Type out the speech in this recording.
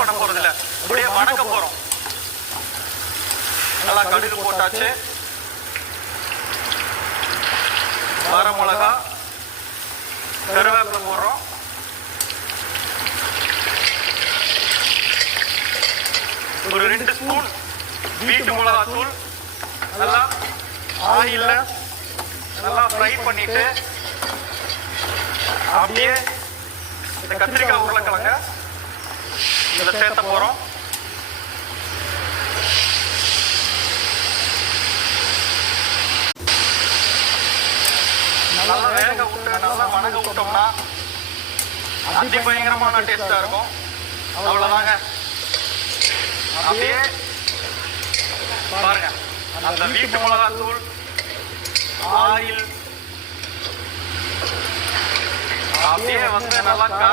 பண்ண போறது இல்ல, அப்படியே வணக்க போறோம். நல்லா கடுகு போட்டாச்சு, வர மிளகா, கருவேப்பிலை போடுறோம். ஒரு 2 ஸ்பூன் வீட்டு மிளகாத்தூள் நல்லா ஆயில்ல நல்லா ஃப்ரை பண்ணிட்டு அப்படியே இந்த கத்திரிக்காய் உருளைக்கிழங்க இதில் சேர்த்த போறோம். நல்லா வேக விட்டு நல்லா வணங்க விட்டோம்னா அதி பயங்கரமான டேஸ்டா இருக்கும். அவ்வளவுதாங்க. அப்படியே பாருங்க, அந்த வீட்டு மிளகாத்தூள், ஆயில் அப்படியே வந்து நல்லா